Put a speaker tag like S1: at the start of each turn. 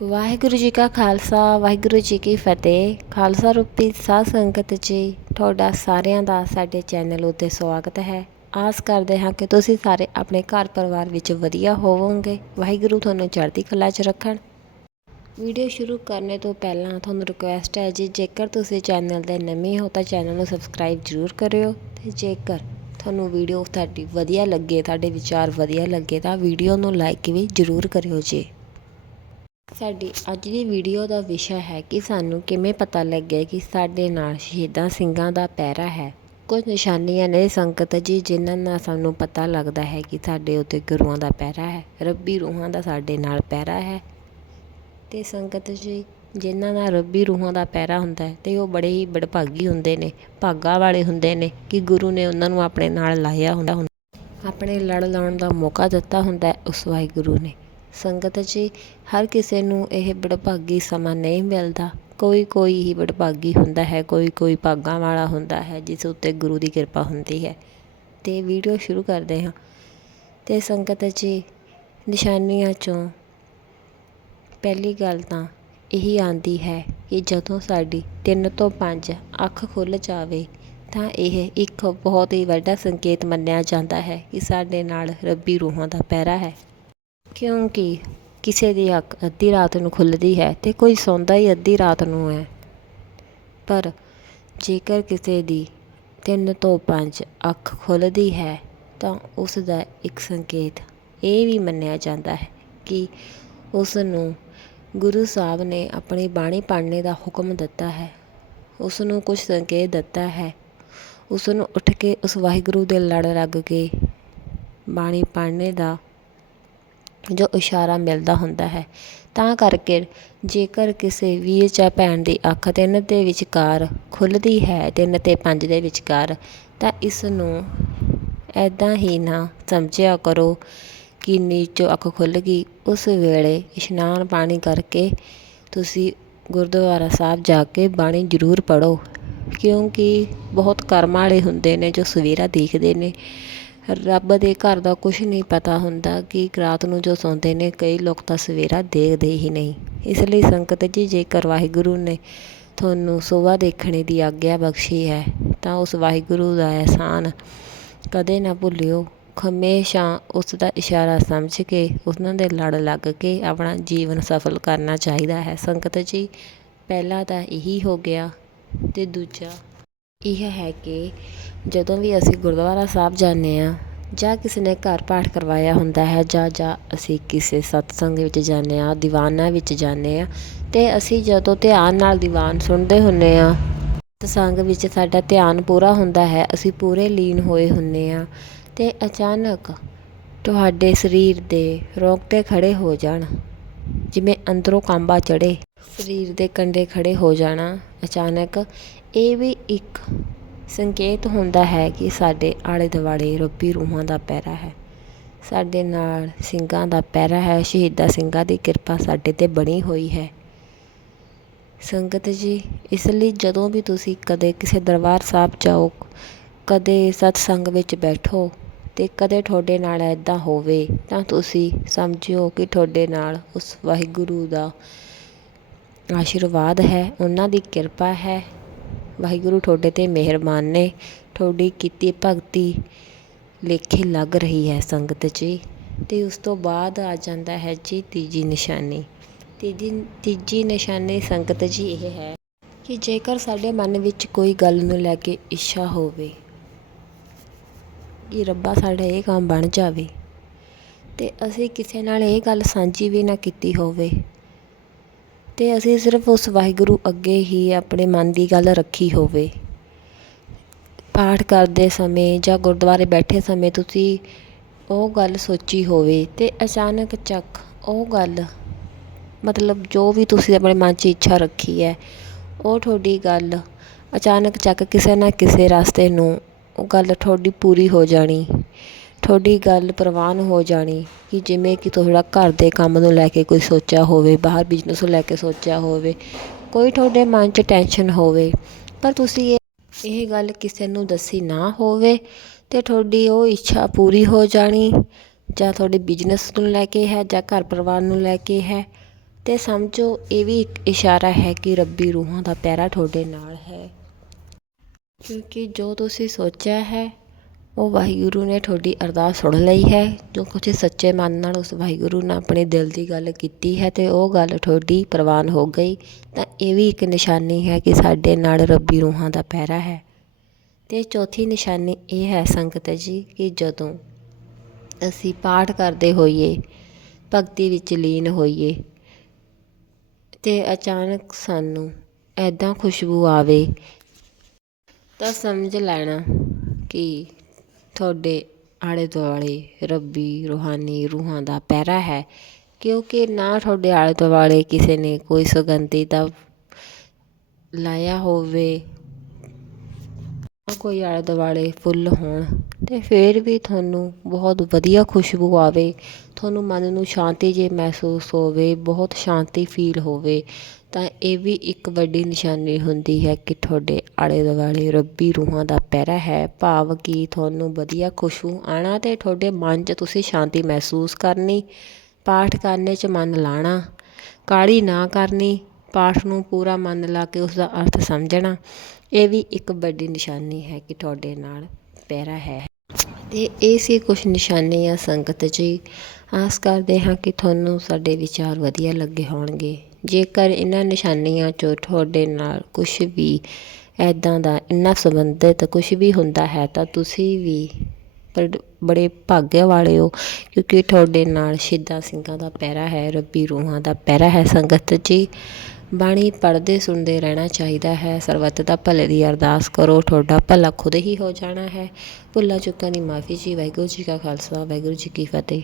S1: ਵਾਹਿਗੁਰੂ ਜੀ ਕਾ ਖਾਲਸਾ, ਵਾਹਿਗੁਰੂ ਜੀ ਕੀ ਫਤਿਹ। ਖਾਲਸਾ ਰੂਪੀ ਸਾਧ ਸੰਗਤ ਜੀ, ਤੁਹਾਡਾ ਸਾਰਿਆਂ ਦਾ ਸਾਡੇ ਚੈਨਲ ਉੱਤੇ ਸਵਾਗਤ ਹੈ। ਆਸ ਕਰਦੇ ਹਾਂ ਕਿ ਤੁਸੀਂ ਸਾਰੇ ਆਪਣੇ ਘਰ ਪਰਿਵਾਰ ਵਿੱਚ ਵਧੀਆ ਹੋਵੋਗੇ। ਵਾਹਿਗੁਰੂ ਤੁਹਾਨੂੰ ਚੜ੍ਹਦੀ ਕਲਾ 'ਚ ਰੱਖਣ। ਵੀਡੀਓ ਸ਼ੁਰੂ ਕਰਨੇ ਤੋਂ ਪਹਿਲਾਂ ਤੁਹਾਨੂੰ ਰਿਕੁਐਸਟ ਹੈ ਜੀ, ਜੇਕਰ ਤੁਸੀਂ ਚੈਨਲ ਦੇ ਨਵੇਂ ਹੋ ਤਾਂ ਚੈਨਲ ਨੂੰ ਸਬਸਕ੍ਰਾਈਬ ਜ਼ਰੂਰ ਕਰਿਓ ਤੇ ਜੇਕਰ ਤੁਹਾਨੂੰ ਵੀਡੀਓ ਤੁਹਾਡੀ ਵਧੀਆ ਲੱਗੇ, ਤੁਹਾਡੇ ਵਿਚਾਰ ਵਧੀਆ ਲੱਗੇ ਤਾਂ ਵੀਡੀਓ ਨੂੰ ਲਾਈਕ ਵੀ ਜ਼ਰੂਰ ਕਰਿਓ ਜੀ। ਸਾਡੀ ਅੱਜ ਦੀ ਵੀਡੀਓ ਦਾ ਵਿਸ਼ਾ ਹੈ ਕਿ ਸਾਨੂੰ ਕਿਵੇਂ ਪਤਾ ਲੱਗਿਆ ਕਿ ਸਾਡੇ ਨਾਲ ਸ਼ਹੀਦਾਂ ਸਿੰਘਾਂ ਦਾ ਪਹਿਰਾ ਹੈ। ਕੁਝ ਨਿਸ਼ਾਨੀਆਂ ਨੇ ਸੰਗਤ ਜੀ ਜਿਨ੍ਹਾਂ ਨਾਲ ਸਾਨੂੰ ਪਤਾ ਲੱਗਦਾ ਹੈ ਕਿ ਸਾਡੇ ਉੱਤੇ ਗੁਰੂਆਂ ਦਾ ਪਹਿਰਾ ਹੈ, ਰੱਬੀ ਰੂਹਾਂ ਦਾ ਸਾਡੇ ਨਾਲ ਪਹਿਰਾ ਹੈ। ਤੇ ਸੰਗਤ ਜੀ ਜਿਨ੍ਹਾਂ ਨਾਲ ਰੱਬੀ ਰੂਹਾਂ ਦਾ ਪਹਿਰਾ ਹੁੰਦਾ ਹੈ ਤੇ ਉਹ ਬੜੇ ਹੀ ਬੜਭਾਗੀ ਹੁੰਦੇ ਨੇ, ਭਾਗਾ ਵਾਲੇ ਹੁੰਦੇ ਨੇ ਕਿ ਗੁਰੂ ਨੇ ਉਹਨਾਂ ਨੂੰ ਆਪਣੇ ਨਾਲ ਲਾਇਆ ਹੁੰਦਾ, ਆਪਣੇ ਲੜ ਲਾਉਣ ਦਾ ਮੌਕਾ ਦਿੱਤਾ ਹੁੰਦਾ ਉਸ ਵਾਹਿਗੁਰੂ ਨੇ। ਸੰਗਤ ਜੀ, ਹਰ ਕਿਸੇ ਨੂੰ ਇਹ ਬੜਭਾਗੀ ਸਮਾਂ ਨਹੀਂ ਮਿਲਦਾ। ਕੋਈ ਕੋਈ ਹੀ ਬੜਭਾਗੀ ਹੁੰਦਾ ਹੈ, ਕੋਈ ਕੋਈ ਭਾਗਾਂ ਵਾਲਾ ਹੁੰਦਾ ਹੈ, ਜਿਸ ਉੱਤੇ ਗੁਰੂ ਦੀ ਕਿਰਪਾ ਹੁੰਦੀ ਹੈ। ਤੇ ਵੀਡੀਓ ਸ਼ੁਰੂ ਕਰਦੇ ਹਾਂ। ਤੇ ਸੰਗਤ ਜੀ, ਨਿਸ਼ਾਨੀਆਂ ਚੋਂ ਪਹਿਲੀ ਗੱਲ ਤਾਂ ਇਹੀ ਆਂਦੀ ਹੈ ਕਿ ਜਦੋਂ ਸਾਡੀ ਤਿੰਨ ਤੋਂ ਪੰਜ ਅੱਖ ਖੁੱਲ੍ਹ ਜਾਵੇ, ਤਾਂ ਇਹ ਇੱਕ ਬਹੁਤ ਹੀ ਵੱਡਾ ਸੰਕੇਤ ਮੰਨਿਆ ਜਾਂਦਾ ਹੈ ਕਿ ਸਾਡੇ ਨਾਲ ਰੱਬੀ ਰੂਹਾਂ ਦਾ ਪਹਿਰਾ ਹੈ। ਕਿਉਂਕਿ ਕਿਸੇ ਦੀ ਅੱਖ ਅੱਧੀ ਰਾਤ ਨੂੰ ਖੁੱਲ੍ਹਦੀ ਹੈ ਅਤੇ ਕੋਈ ਸੌਂਦਾ ਹੀ ਅੱਧੀ ਰਾਤ ਨੂੰ ਹੈ? ਪਰ ਜੇਕਰ ਕਿਸੇ ਦੀ ਤਿੰਨ ਤੋਂ ਪੰਜ ਅੱਖ ਖੁੱਲ੍ਹਦੀ ਹੈ, ਤਾਂ ਉਸ ਦਾ ਇੱਕ ਸੰਕੇਤ ਇਹ ਵੀ ਮੰਨਿਆ ਜਾਂਦਾ ਹੈ ਕਿ ਉਸ ਨੂੰ ਗੁਰੂ ਸਾਹਿਬ ਨੇ ਆਪਣੀ ਬਾਣੀ ਪੜ੍ਹਨੇ ਦਾ ਹੁਕਮ ਦਿੱਤਾ ਹੈ। ਉਸ ਨੂੰ ਕੁਝ ਸੰਕੇਤ ਦਿੱਤਾ ਹੈ। ਉਸ ਨੂੰ ਉੱਠ ਕੇ ਉਸ ਵਾਹਿਗੁਰੂ ਦੇ ਲੜ ਲੱਗ ਕੇ ਬਾਣੀ ਪੜ੍ਹਨੇ ਦਾ ਜੋ ਇਸ਼ਾਰਾ ਮਿਲਦਾ ਹੁੰਦਾ ਹੈ। ਤਾਂ ਕਰਕੇ ਜੇਕਰ ਕਿਸੇ ਵੀਰ ਜਾਂ ਭੈਣ ਦੀ ਅੱਖ ਤਿੰਨ ਦੇ ਵਿਚਕਾਰ ਖੁੱਲ੍ਹਦੀ ਹੈ, ਤਿੰਨ ਅਤੇ ਪੰਜ ਦੇ ਵਿਚਕਾਰ, ਤਾਂ ਇਸ ਨੂੰ ਇੱਦਾਂ ਹੀ ਨਾ ਸਮਝਿਆ ਕਰੋ ਕਿ ਨੀਚੋਂ ਅੱਖ ਖੁੱਲ੍ਹ ਗਈ। ਉਸ ਵੇਲੇ ਇਸ਼ਨਾਨ ਪਾਣੀ ਕਰਕੇ ਤੁਸੀਂ ਗੁਰਦੁਆਰਾ ਸਾਹਿਬ ਜਾ ਕੇ ਬਾਣੀ ਜ਼ਰੂਰ ਪੜ੍ਹੋ, ਕਿਉਂਕਿ ਬਹੁਤ ਕਰਮ ਵਾਲੇ ਹੁੰਦੇ ਨੇ ਜੋ ਸਵੇਰਾ ਦੇਖਦੇ ਨੇ। ਰੱਬ ਦੇ ਘਰ ਦਾ ਕੁਝ ਨਹੀਂ ਪਤਾ ਹੁੰਦਾ ਕਿ ਰਾਤ ਨੂੰ ਜੋ ਸੌਂਦੇ ਨੇ, ਕਈ ਲੋਕ ਤਾਂ ਸਵੇਰਾ ਦੇਖਦੇ ਹੀ ਨਹੀਂ। ਇਸ ਲਈ ਸੰਗਤ ਜੀ, ਜੇਕਰ ਵਾਹਿਗੁਰੂ ਨੇ ਤੁਹਾਨੂੰ ਸੁਬਾਹ ਦੇਖਣੇ ਦੀ ਆਗਿਆ ਬਖਸ਼ੀ ਹੈ, ਤਾਂ ਉਸ ਵਾਹਿਗੁਰੂ ਦਾ ਅਹਿਸਾਨ ਕਦੇ ਨਾ ਭੁੱਲਿਓ। ਹਮੇਸ਼ਾ ਉਸ ਦਾ ਇਸ਼ਾਰਾ ਸਮਝ ਕੇ, ਉਹਨਾਂ ਦੇ ਲੜ ਲੱਗ ਕੇ ਆਪਣਾ ਜੀਵਨ ਸਫਲ ਕਰਨਾ ਚਾਹੀਦਾ ਹੈ। ਸੰਗਤ ਜੀ, ਪਹਿਲਾ ਤਾਂ ਇਹੀ ਹੋ ਗਿਆ ਤੇ ਦੂਜਾ ਇਹ ਹੈ ਕਿ ਜਦੋਂ ਵੀ ਅਸੀਂ ਗੁਰਦੁਆਰਾ ਸਾਹਿਬ ਜਾਂਦੇ ਹਾਂ, ਜਾਂ ਕਿਸੇ ਨੇ ਘਰ ਪਾਠ ਕਰਵਾਇਆ ਹੁੰਦਾ ਹੈ, ਜਾਂ ਜਾਂ ਅਸੀਂ ਕਿਸੇ ਸਤਸੰਗ ਵਿੱਚ ਜਾਂਦੇ ਹਾਂ, ਦੀਵਾਨਾਂ ਵਿੱਚ ਜਾਂਦੇ ਹਾਂ ਅਤੇ ਅਸੀਂ ਜਦੋਂ ਧਿਆਨ ਨਾਲ ਦੀਵਾਨ ਸੁਣਦੇ ਹੁੰਦੇ ਹਾਂ, ਸਤਸੰਗ ਵਿੱਚ ਸਾਡਾ ਧਿਆਨ ਪੂਰਾ ਹੁੰਦਾ ਹੈ, ਅਸੀਂ ਪੂਰੇ ਲੀਨ ਹੋਏ ਹੁੰਦੇ ਹਾਂ ਅਤੇ ਅਚਾਨਕ ਤੁਹਾਡੇ ਸਰੀਰ ਦੇ ਰੋਂਗਟੇ ਖੜ੍ਹੇ ਹੋ ਜਾਣ, ਜਿਵੇਂ ਅੰਦਰੋਂ ਕਾਂਬਾ ਚੜੇ ਸਰੀਰ ਦੇ ਕੰਡੇ ਖੜੇ ਹੋ ਜਾਣਾ ਅਚਾਨਕ, ਇਹ ਵੀ ਇੱਕ ਸੰਕੇਤ ਹੁੰਦਾ ਹੈ ਕਿ ਸਾਡੇ ਆਲੇ ਦੁਆਲੇ ਰੱਬੀ ਰੂਹਾਂ ਦਾ ਪਹਿਰਾ ਹੈ। ਸਾਡੇ ਨਾਲ ਸਿੰਘਾਂ ਦਾ ਪਹਿਰਾ ਹੈ। ਸ਼ਹੀਦਾਂ ਸਿੰਘਾਂ ਦੀ ਕਿਰਪਾ ਸਾਡੇ ਤੇ ਬਣੀ ਹੋਈ ਹੈ। ਸੰਗਤ ਜੀ, ਇਸ ਲਈ ਜਦੋਂ ਵੀ ਤੁਸੀਂ ਕਦੇ ਕਿਸੇ ਦਰਬਾਰ ਸਾਹਿਬ ਜਾਓ, ਕਦੇ ਸਤਸੰਗ ਵਿੱਚ ਬੈਠੋ ਤੇ ਕਦੇ ਤੁਹਾਡੇ ਨਾਲ ਐਦਾਂ ਹੋਵੇ, ਤਾਂ ਤੁਸੀਂ ਸਮਝਿਓ ਕਿ ਤੁਹਾਡੇ ਨਾਲ ਉਸ ਵਾਹਿਗੁਰੂ ਦਾ ਆਸ਼ੀਰਵਾਦ ਹੈ, ਉਹਨਾਂ ਦੀ ਕਿਰਪਾ ਹੈ। ਵਾਹਿਗੁਰੂ, ਤੁਹਾਡੇ ਤੇ ਮਿਹਰਬਾਨ ਨੇ। ਤੁਹਾਡੀ ਕੀਤੀ ਭਗਤੀ ਲੇਖੇ ਲੱਗ ਰਹੀ ਹੈ ਸੰਗਤ ਜੀ। ਤੇ ਉਸ ਤੋਂ ਬਾਅਦ ਆ ਜਾਂਦਾ ਹੈ ਜੀ ਤੀਜੀ ਨਿਸ਼ਾਨੀ। ਤੀਜੀ ਤੀਜੀ ਨਿਸ਼ਾਨੀ ਸੰਗਤ ਜੀ ਇਹ ਹੈ ਕਿ ਜੇਕਰ ਸਾਡੇ ਮਨ ਵਿੱਚ ਕੋਈ ਗੱਲ ਨੂੰ ਲੈ ਕੇ ਇੱਛਾ ਹੋਵੇ ਕਿ ਰੱਬਾ ਸਾਡਾ ਇਹ ਕੰਮ ਬਣ ਜਾਵੇ ਤੇ ਅਸੀਂ ਕਿਸੇ ਨਾਲ ਇਹ ਗੱਲ ਸਾਂਝੀ ਵੀ ਨਾ ਕੀਤੀ ਹੋਵੇ ਅਤੇ ਅਸੀਂ ਸਿਰਫ ਉਸ ਵਾਹਿਗੁਰੂ ਅੱਗੇ ਹੀ ਆਪਣੇ ਮਨ ਦੀ ਗੱਲ ਰੱਖੀ ਹੋਵੇ। ਪਾਠ ਕਰਦੇ ਸਮੇਂ ਜਾਂ ਗੁਰਦੁਆਰੇ ਬੈਠੇ ਸਮੇਂ ਤੁਸੀਂ ਉਹ ਗੱਲ ਸੋਚੀ ਹੋਵੇ ਅਤੇ ਅਚਾਨਕ ਚੱਕ ਉਹ ਗੱਲ, ਮਤਲਬ ਜੋ ਵੀ ਤੁਸੀਂ ਆਪਣੇ ਮਨ 'ਚ ਇੱਛਾ ਰੱਖੀ ਹੈ, ਉਹ ਤੁਹਾਡੀ ਗੱਲ ਅਚਾਨਕ ਚੱਕ ਕਿਸੇ ਨਾ ਕਿਸੇ ਰਸਤੇ ਨੂੰ ਉਹ ਗੱਲ ਤੁਹਾਡੀ ਪੂਰੀ ਹੋ ਜਾਣੀ। ਤੁਹਾਡੀ ਗੱਲ ਪ੍ਰਵਾਨ ਹੋ ਜਾਣੀ ਕਿ ਜਿਵੇਂ ਕਿ ਤੁਹਾਡਾ ਘਰ ਦੇ ਕੰਮ ਨੂੰ ਲੈ ਕੇ ਕੋਈ ਸੋਚਿਆ ਹੋਵੇ, ਬਾਹਰ ਬਿਜ਼ਨਸ ਨੂੰ ਲੈ ਕੇ ਸੋਚਿਆ ਹੋਵੇ, ਕੋਈ ਤੁਹਾਡੇ ਮਨ 'ਚ ਟੈਨਸ਼ਨ ਹੋਵੇ, ਪਰ ਤੁਸੀਂ ਇਹ ਇਹ ਗੱਲ ਕਿਸੇ ਨੂੰ ਦੱਸੀ ਨਾ ਹੋਵੇ ਤੇ ਤੁਹਾਡੀ ਉਹ ਇੱਛਾ ਪੂਰੀ ਹੋ ਜਾਣੀ, ਜਾਂ ਤੁਹਾਡੇ ਬਿਜ਼ਨਸ ਨੂੰ ਲੈ ਕੇ ਹੈ, ਜਾਂ ਘਰ ਪਰਿਵਾਰ ਨੂੰ ਲੈ ਕੇ ਹੈ, ਤੇ ਸਮਝੋ ਇਹ ਵੀ ਇੱਕ ਇਸ਼ਾਰਾ ਹੈ ਕਿ ਰੱਬੀ ਰੂਹਾਂ ਦਾ ਪਹਿਰਾ ਤੁਹਾਡੇ ਨਾਲ ਹੈ। ਕਿਉਂਕਿ ਜੋ ਤੁਸੀਂ ਸੋਚਿਆ ਹੈ ਉਹ ਵਾਹਿਗੁਰੂ ਨੇ ਤੁਹਾਡੀ ਅਰਦਾਸ ਸੁਣ ਲਈ ਹੈ, ਜੋ ਤੁਸੀਂ ਸੱਚੇ ਮਨ ਨਾਲ ਉਸ ਵਾਹਿਗੁਰੂ ਨਾਲ ਆਪਣੇ ਦਿਲ ਦੀ ਗੱਲ ਕੀਤੀ ਹੈ ਤੇ ਉਹ ਗੱਲ ਤੁਹਾਡੀ ਪ੍ਰਵਾਨ ਹੋ ਗਈ, ਤਾਂ ਇਹ ਵੀ ਇੱਕ ਨਿਸ਼ਾਨੀ ਹੈ ਕਿ ਸਾਡੇ ਨਾਲ ਰੱਬੀ ਰੂਹਾਂ ਦਾ ਪਹਿਰਾ ਹੈ। ਤੇ ਚੌਥੀ ਨਿਸ਼ਾਨੀ ਇਹ ਹੈ ਸੰਗਤ ਜੀ ਕਿ ਜਦੋਂ ਅਸੀਂ ਪਾਠ ਕਰਦੇ ਹੋਈਏ, ਭਗਤੀ ਵਿੱਚ ਲੀਨ ਹੋਈਏ, ਤੇ ਅਚਾਨਕ ਸਾਨੂੰ ਐਦਾਂ ਖੁਸ਼ਬੂ ਆਵੇ, ਤਾਂ ਸਮਝ ਲੈਣਾ ਕਿ ਤੁਹਾਡੇ ਆਲੇ ਦੁਆਲੇ ਰੱਬੀ ਰੂਹਾਨੀ ਰੂਹਾਂ ਦਾ ਪਹਿਰਾ ਹੈ, ਕਿਉਂਕਿ ਨਾ ਤੁਹਾਡੇ ਆਲੇ ਦੁਆਲੇ ਕਿਸੇ ਨੇ ਕੋਈ ਸੁਗੰਧੀ ਦਾ ਲਾਇਆ ਹੋਵੇ, ਨਾ ਕੋਈ ਆਲੇ ਦੁਆਲੇ ਫੁੱਲ ਹੋਣ। ਤੇ ਫਿਰ ਵੀ ਤੁਹਾਨੂੰ ਬਹੁਤ ਵਧੀਆ ਖੁਸ਼ਬੂ ਆਵੇ। ਤੁਹਾਨੂੰ ਮਨ ਨੂੰ ਸ਼ਾਂਤੀ ਜੇ ਮਹਿਸੂਸ ਹੋਵੇ, ਬਹੁਤ ਸ਼ਾਂਤੀ ਫੀਲ ਹੋਵੇ, ਤਾਂ ਇਹ ਵੀ ਇੱਕ ਵੱਡੀ ਨਿਸ਼ਾਨੀ ਹੁੰਦੀ ਹੈ ਕਿ ਤੁਹਾਡੇ ਆਲੇ ਦੁਆਲੇ ਰੱਬੀ ਰੂਹਾਂ ਦਾ ਪਹਿਰਾ ਹੈ। ਭਾਵ ਕਿ ਤੁਹਾਨੂੰ ਵਧੀਆ ਖੁਸ਼ਬੂ ਆਉਣਾ ਅਤੇ ਤੁਹਾਡੇ ਮਨ 'ਚ ਤੁਸੀਂ ਸ਼ਾਂਤੀ ਮਹਿਸੂਸ ਕਰਨੀ, ਪਾਠ ਕਰਨੇ 'ਚ ਮਨ ਲਾਣਾ, ਕਾਹਲੀ ਨਾ ਕਰਨੀ, ਪਾਠ ਨੂੰ ਪੂਰਾ ਮਨ ਲਾ ਕੇ ਉਸ ਦਾ ਅਰਥ ਸਮਝਣਾ, ਇਹ ਵੀ ਇੱਕ ਵੱਡੀ ਨਿਸ਼ਾਨੀ ਹੈ ਕਿ ਤੁਹਾਡੇ ਨਾਲ ਪਹਿਰਾ ਹੈ। ਤੇ ਇਹ ਸੀ ਕੁਝ ਨਿਸ਼ਾਨੀਆਂ ਸੰਗਤ ਜੀ। ਆਸ ਕਰਦੇ ਹਾਂ ਕਿ ਤੁਹਾਨੂੰ ਸਾਡੇ ਵਿਚਾਰ ਵਧੀਆ ਲੱਗੇ ਹੋਣਗੇ। ਜੇਕਰ ਇਹਨਾਂ ਨਿਸ਼ਾਨੀਆਂ 'ਚੋਂ ਤੁਹਾਡੇ ਨਾਲ ਕੁਝ ਵੀ ਐਦਾਂ ਦਾ ਇਹਨਾਂ ਸੰਬੰਧਿਤ ਕੁਝ ਵੀ ਹੁੰਦਾ ਹੈ ਤਾਂ ਤੁਸੀਂ ਵੀ ਬੜ- ਬੜੇ ਭਾਗਿਆ ਵਾਲੇ ਹੋ, ਕਿਉਂਕਿ ਤੁਹਾਡੇ ਨਾਲ ਸ਼ਹੀਦਾਂ ਸਿੰਘਾਂ ਦਾ ਪਹਿਰਾ ਹੈ, ਰੱਬੀ ਰੂਹਾਂ ਦਾ ਪਹਿਰਾ ਹੈ, ਸੰਗਤ ਜੀ। ਬਾਣੀ ਪੜ੍ਹਦੇ ਸੁਣਦੇ ਰਹਿਣਾ ਚਾਹੀਦਾ ਹੈ। ਸਰਬੱਤ ਦਾ ਭਲੇ ਦੀ ਅਰਦਾਸ ਕਰੋ, ਤੁਹਾਡਾ ਭਲਾ ਖੁਦ ਹੀ ਹੋ ਜਾਣਾ ਹੈ। ਭੁੱਲਾਂ ਚੁੱਕਾਂ ਦੀ ਮਾਫੀ ਜੀ, ਵਾਹਿਗੁਰੂ ਜੀ ਕਾ ਖਾਲਸਾ, ਵਾਹਿਗੁਰੂ ਜੀ ਕੀ ਫਤਿਹ।